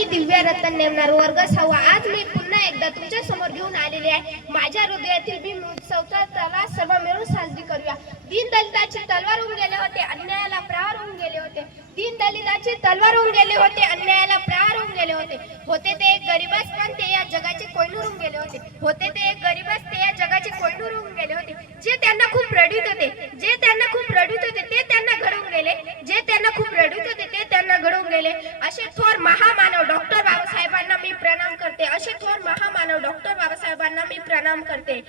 मी दिव्या रतन नेमणार वर्ग 6. आज मी पुन्हा एकदा तुमच्या समोर घेऊन आलेले आहे माझ्या हृदयातील भीम उत्सवाचा त्याला सर्व मिळून साजरी करूया. दीनदलिताची तलवार होऊन गेले होते, अन्यायाला प्रहार होऊन गेले होते. दीनदलिताची तलवार होऊन गेले होते, अन्यायाला प्रहार होऊन गेले होते. होते ते एक गरीबच पण ते या जगाचे कोहिनूर होऊन गेले होते. होते ते एक गरीबच ते या जगाचे कोहिनूर होऊन गेले होते. जे त्यांना खूप रडीत होते, जे त्यांना खूप रडीत होते ते त्यांना घडवून गेले. जे त्यांना खूप रडीत होते ते त्यांना घडवून गेले. असे थोर महामानव डॉक्टर बाबासाहेबांना मी प्रणाम करते. असे थोर महामानव डॉक्टर बाबासाहेबांना मी प्रणाम करते.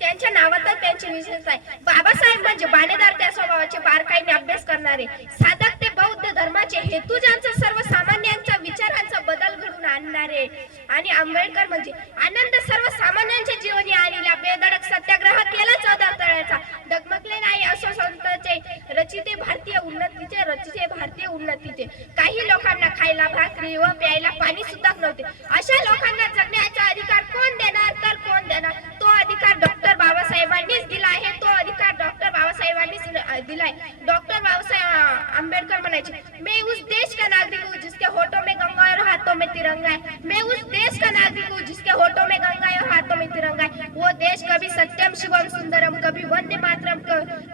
त्यांच्या नावातच त्यांची विशेषता आहे. बाबासाहेब म्हणजे बाणेदार त्या स्वभावाचे, बारकाईने अभ्यास करणारे, साधक ते बौद्ध धर्माचे, हेतुजांचा सर्वसामान्यांच्या विचारांचा बदल घडून आणणारे. आणि आंबेडकर म्हणजे आनंद सर्वसामान्यांच्या जीवनी आणलेला, बेधडक सत्याग्रह केला 14 तळ्याचा, डगमगले नाही असो संतचे, रचिते भारतीय उन्नतीचे, रचिते भारतीय उन्नतीचे. काही लोकांना खायला भाकरी व प्यायला पाणी सुद्धा नव्हते. अशा लोकांना जगण्याचा अधिकार कोण देणार तर कोण देणार? तो अधिकार डॉक्टर बाबासाहेबांनीच दिला आहे. तो अधिकार डॉक्टर बाबासाहेबांनीच दिलाय. डॉक्टर बाबासाहेब आंबेडकर म्हणायचे, मैं उस देश का नागरिक हूँ जिसके होठों में गंगा और हाथों में तिरंगा है. मैं उस देश का नागरिक हूँ जिसके होठों में गंगा है और हाथों में तिरंगा है. वो देश कभी सत्यम शिवम सुंदरम, कभी वंदे मातरम,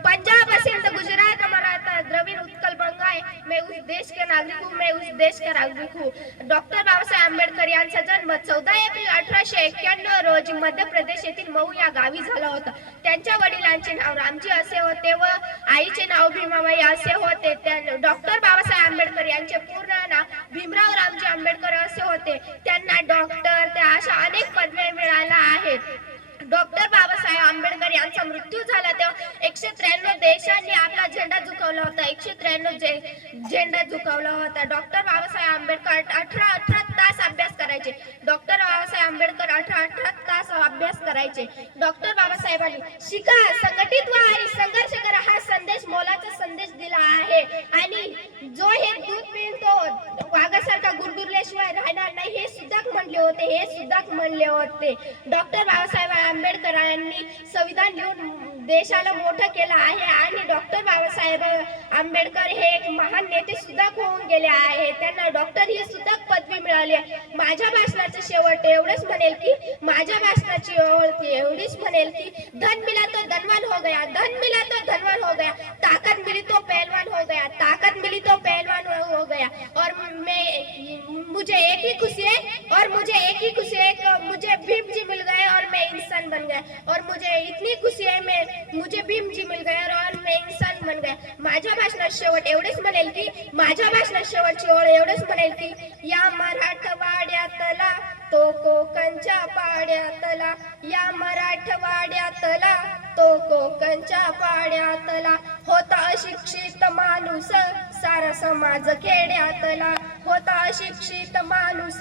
पंजाब सिंध गुजरात मराठा द्रविड़ उत्कल बंगा है. मैं उस देश के नागरिक हूँ, मैं उस देश का नागरिक हूँ. डॉक्टर बाबासाहेब आंबेडकर यांचा जन्म 14 एप्रिल 1891 रोजी मध्य प्रदेश येथील मऊ या गावी झाला होता. त्यांच्या वडिलांचे नाव रामजी असे होते व आईचे नाव भीमाबाई असे होते. डॉक्टर बाबासाहेब आंबेडकर यांचे पूर्ण नाव भीमराव रामजी आंबेडकर असे होते. त्यांना डॉक्टर त्या अशा अनेक पदव्या मिळाल्या आहेत. डॉक्टर बाबासाहेब आंबेडकर यांचा मृत्यू झाला तेव्हा 193 देशांनी आपला झेंडा झुकवला होता. 193 झेंडा झुकवला होता. डॉक्टर बाबासाहेब आंबेडकर 18 तास अभ्यास करायचे. डॉक्टर बाबासाहेब आंबेडकर 18 तास अभ्यास करायचे. डॉक्टर बाबासाहेबांनी शिका, संघटित व्हा आणि संघर्ष करा हा संदेश, मोलाचा संदेश दिला आहे. आणि जो हे दूध पिईल तो वाघासारखा गुरगुरल्याशिवाय राहणार नाही हे सुद्धा म्हणले होते. हे सुद्धा म्हणले होते. डॉक्टर बाबासाहेब आंबेडकरांनी संविधान लिहून देशाला मोठं केलं आहे. आणि डॉक्टर बाबासाहेब आंबेडकर हे एक महान नेते सुद्धा होऊन गेले आहे. त्यांना डॉक्टर ही सुद्धा पदवी मिळाली आहे. माझ्या भाषणाचं शेवट एवढंच म्हणेल की माझ्या भाषणाची एवढीच म्हणेल की धन मिला तो धनवान हो गया, धन मिला तो धनवान हो गया, ताकत मिली तो पहलवान हो गया, ताकत मिली तो पहलवान हो गया. और मुझे एक ही खुशी है, और मुझे एक ही खुशी है कि मुझे भीम जी मिल गए और मैं इंसान बन गया. और मुझे इतनी खुशी है मुझे भीम जी मिल गए और मैं इंसान बन गया. माझ्या भाषणात शेवट एवढेच म्हणेल की माझ्या भाषणात शेवटची ओळ एवढेच म्हणेल की या मराठवाड्यातला तो कोकणच्या पाड्यातला, या मराठवाड्यातला तो कोकणच्या पाड्यातला, होता अशिक्षित माणूस सारा समाज खेड्यातला, होता अशिक्षित माणूस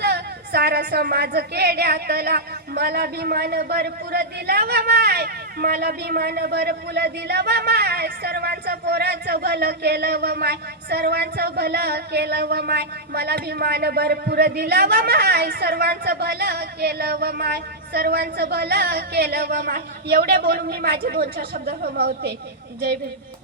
सारा समाज खेड्यातला. मला भीमान भरपूर दिला व माय, मला भीमान भरपूर दिलं व माय, सर्वांचं पोराचं भलं केलं व माय, सर्वांचं भलं केलं व माय. मला भीमान भरपूर दिलं व माय, सर्वांचं भलं केलं व माय, सर्वांचं भलं केलं व माय. एवढे बोलून मी माझे 2-4 शब्द गमावते. जय भीम.